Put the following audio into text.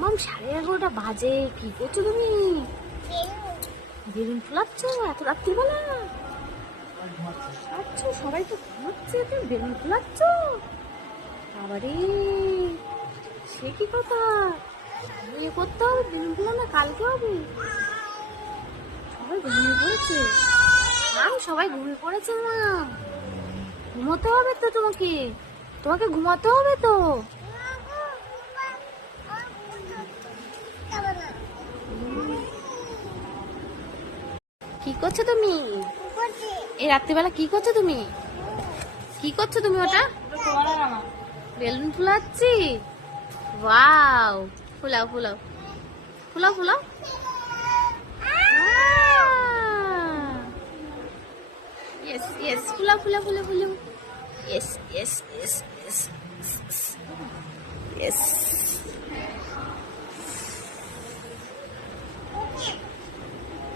মাম 11:30 বাজে, কি করছো তুমি? বেলুন ফুলাচ্ছ এত রাত্রিবেলা? আচ্ছা, সবাই তো ঘুমাচ্ছে, তুমি বেলুন ফুলাচ্ছ? আবারে সে কি কথা, বিয়ে করতে হবে, বেলুন ফুলানো কালকে হবে। সবাই ঘুমিয়ে পড়েছে মাম, সবাই ঘুমিয়ে পড়েছে মাম। ঘুমোতে হবে তো তোমাকে, তোমাকে ঘুমাতে হবে তো। কি করছো তুমি এই রাত্রিবেলা? কি করছো তুমি? কি করছো তুমি ওটা? বেলুন ফুলাচ্ছি। ওয়াও, ফুলাও ফুলাও ফুলাও ফুলাও। ইয়েস ইয়েস, ফুলাও ফুলাও ফুলাও ফুলাও। Yes yes yes yes yes.